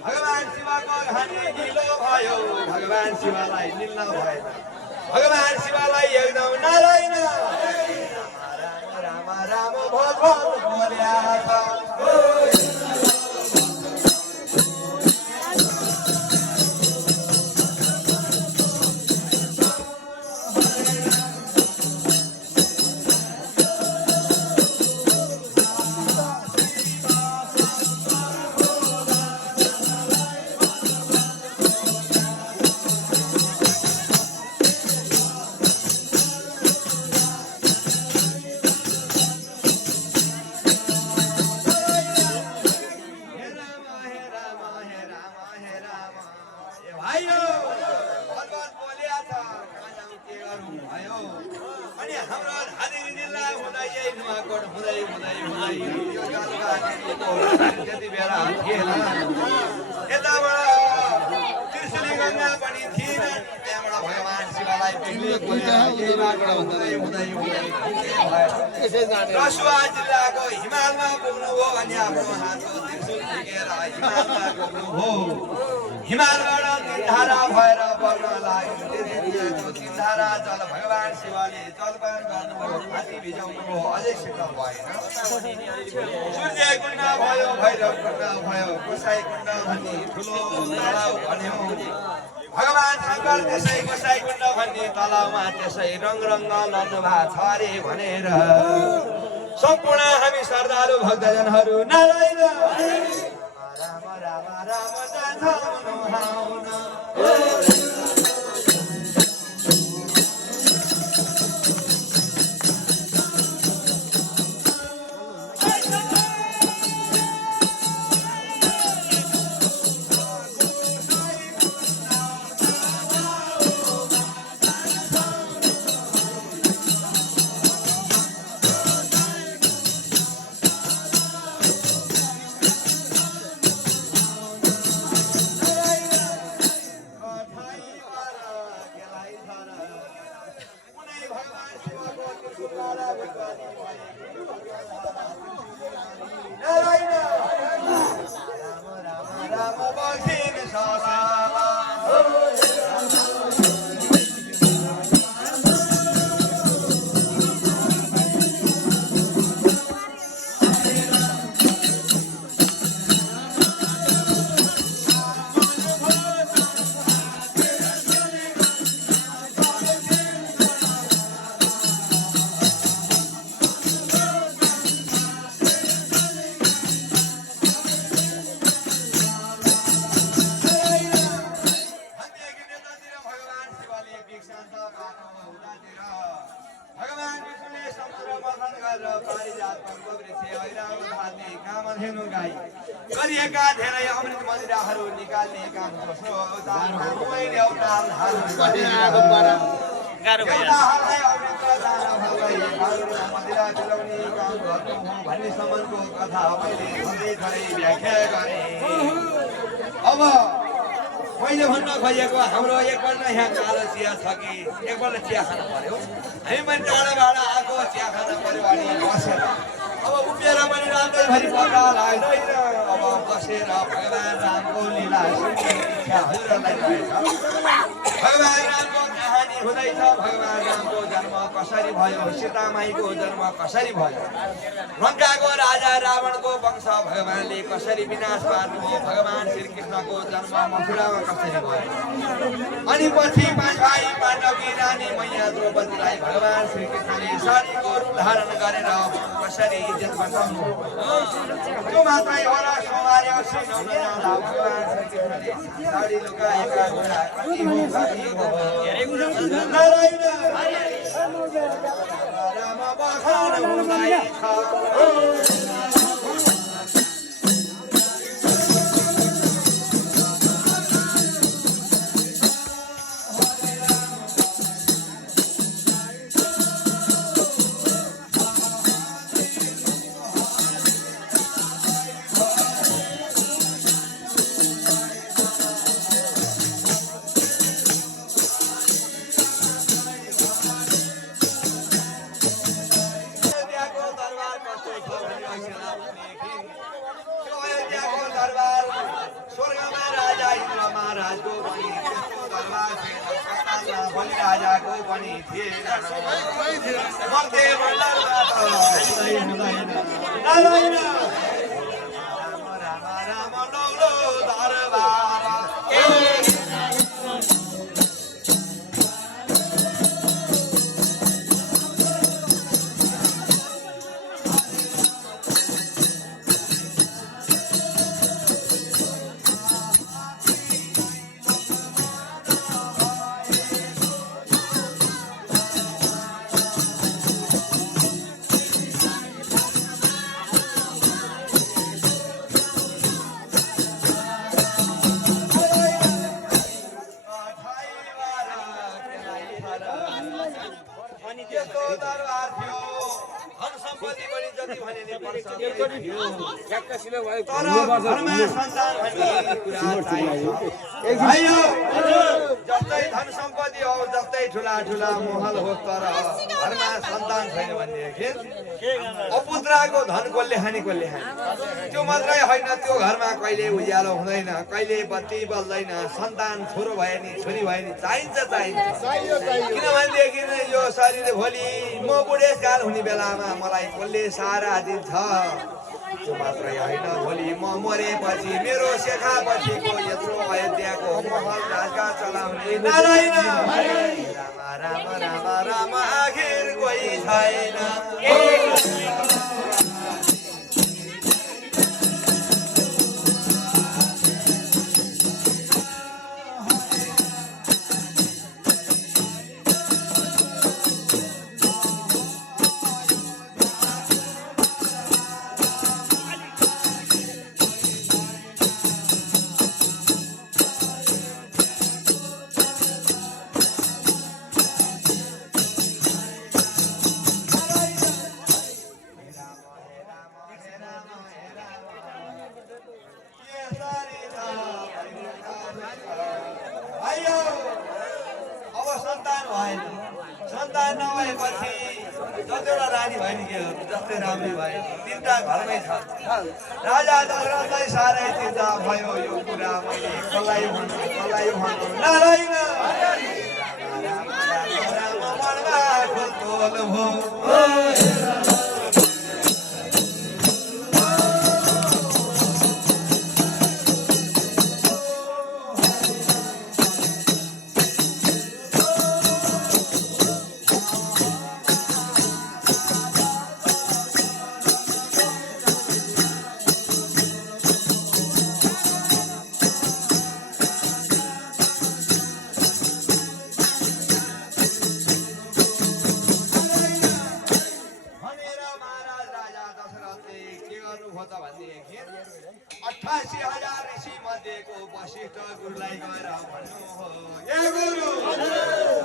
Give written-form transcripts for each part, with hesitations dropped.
भगवान शिवको घानी निलो भयो भगवान शिवलाई निल्न भएन भगवान शिवलाई एकदम नारायण राम राम भज बोल्या रसुवा जिल्लाको हिमालमा पुग्नुभयो अनि आफ्नो हातको त्रिशूल झिकेर हिमालमा पुग्नुभयो हिमालबाट तीनधारा भएर बग्न लाग्यो त्यतिखेरको तीनधारा जल भगवान शिवले जलपान गर्नुभयो हाती भिजाउनुभयो अझै शीतल भएन सूर्य कुण्ड भयो भैरव कुण्ड भयो गोसाई कुण्ड भन्ने ठुलो तलाउ भन्यो भगवान शङ्कर त्यसै गोसाई कुण्ड भन्ने तलाउमा त्यसै रङ लड्नु भएको छ अरे भनेर सम्पूर्ण हामी श्रद्धालु भक्तजनहरू नारायण राम राम राम जान्छ गरिएका धेरै अमृत मदिराहरू निकाल्ने काम भन्ने सम्मको कथा मैले धेरै व्याख्या गरे अब मैले भन्न खोजेको हाम्रो एकपल्ट यहाँ कालो चिया छ कि एकपल्ट चिया खानु पर्यो हामी पनि टाढाबाट आएको चिया खानु पर्यो अनि बसेर अब उभिएर पनि रातैभरि पक्का लाग्दैन अब बसेर भगवान रामको लीला सुन्ने इच्छा हजुरहरूलाई रहेछ भगवान रामको कहानी हुँदैछ भगवान रामको जन्म कसरी भयो सीतामाईको जन्म कसरी भयो लङ्काको राजा रावणको वंश भगवानले कसरी विनाश पार्नुभयो भगवान श्रीकृष्णको जन्म मथुरामा कसरी भयो अनि पछि पाँच भाइ पाण्डवकी रानी मैया द्रौपदीलाई भगवान श्रीकृष्णले साडीको रूप धारण गरेर कसरी इज्जत बचाउनु त्यो मात्रै हो र सोमबार औँसी नुहाउन जाँदा भगवान श्रीकृष्णले साडी लुकाएका कुरा कति हो कति हो नारायण राम बखान हुँदैछ राजाको पनि थिएन मध्य नारायण राम राम राम नौलो दरबार जस्तै धन सम्पत्ति हो जस्तै ठुला ठुला महल हो तर घरमा सन्तान छैन भनेदेखि अपुत्राको धन कसले खाने त्यो मात्रै होइन त्यो घरमा कहिले उज्यालो हुँदैन कहिले बत्ती बल्दैन सन्तान छोरो भयो नि छोरी भयो नि चाहिन्छ किनभनेदेखि यो शरीर भोलि म बुढेसकाल हुने बेलामा मलाई कसले सहारा दिन्छ त्यो मात्रै होइन भोलि म मरेपछि मेरो शेखापछिको यत्रो अयोध्याको महल राजा चलाउने नारायण राम राम राम राम आखिर कोही छैन सन्तान नभएपछि जतिवटा रानी भयो नि के जस्तै राम्रै भयो तिनवटा घरमै छ राजा दशरथलाई साह्रै चिन्ता भयो यो कुरा मैले कसलाई भन्नु नारायण राम मनमा खोलतोल भयो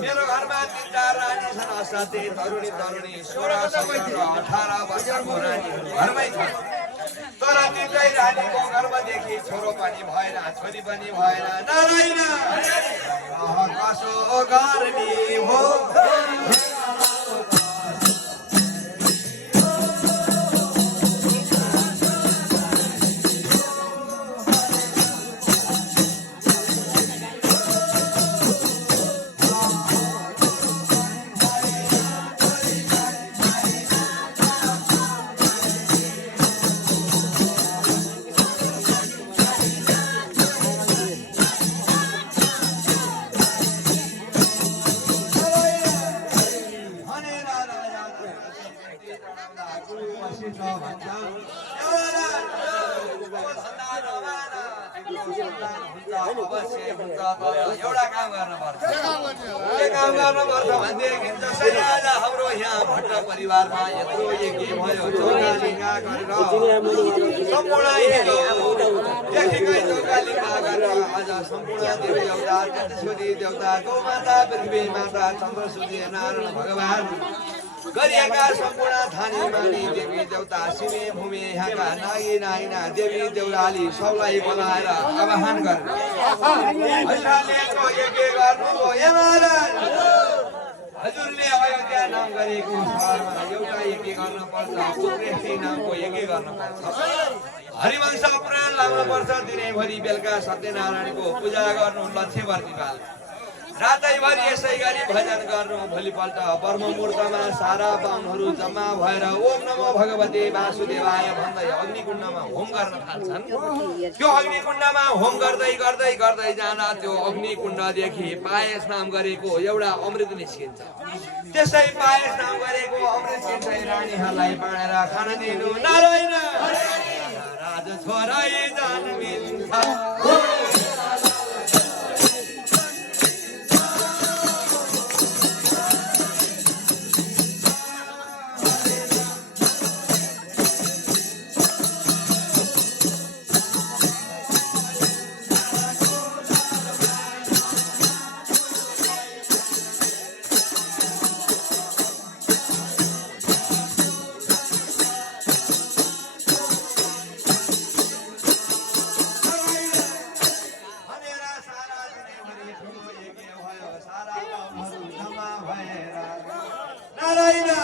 मेरो घरमा तिनवटा रानी छन् असाध्यै तरुणी 16-18 वर्षको रानीहरू घरमै छन् तर तिनटै रानीको गर्भदेखि छोरो पनि भएन छोरी पनि भएन नारायण कसो गर्ने हो भन्छ एउटा काम गर्नुपर्छ के काम गर्नुपर्छ भनेदेखि जसरी आज हाम्रो यहाँ भट्ट परिवारमा यत्रो यज्ञ भयो चौकालिङ्गा गरेर सम्पूर्ण हिजोदेखिकै चौकालिङ्गा गरेर आज सम्पूर्ण देवी देवता चतुश्वरी देवता गौमाता पृथ्वी माता चन्द्र सूर्य नारायण भगवान गरिएका सम्पूर्ण थानी मानी देवी देवता सिमे भूमि यहाँका नागी नागिना देवी देउराली सबलाई बोलाएर आवाहन गर्ने हजुरले अयोध्या नाम गरेको सहरमा एउटा यज्ञ गर्नुपर्छ सुप्रेष्ठी नामको यज्ञ गर्नुपर्छ हरिवंश पुराण लाग्नुपर्छ दिनैभरि बेलुका सत्यनारायणको पूजा गर्नु लक्ष्य वर्तिकाल रातैभरि यसै गरी भजन गर्नु भोलिपल्ट ब्रह्ममुहूर्तमा सारा बाहुनहरू जम्मा भएर ओम नमो भगवते वासुदेवाय भन्दै अग्निकुण्डमा होम गर्न थाल्छन् त्यो अग्निकुण्डमा होम गर्दै गर्दै गर्दै जाँदा त्यो अग्निकुण्डदेखि पायस नाम गरेको एउटा अमृत निस्किन्छ त्यसै पायस नाम गरेको अमृत चाहिँ रानीहरूलाई बाँडेर खान दिनु नारायण राज छोराई जन्मिन्छ नारायण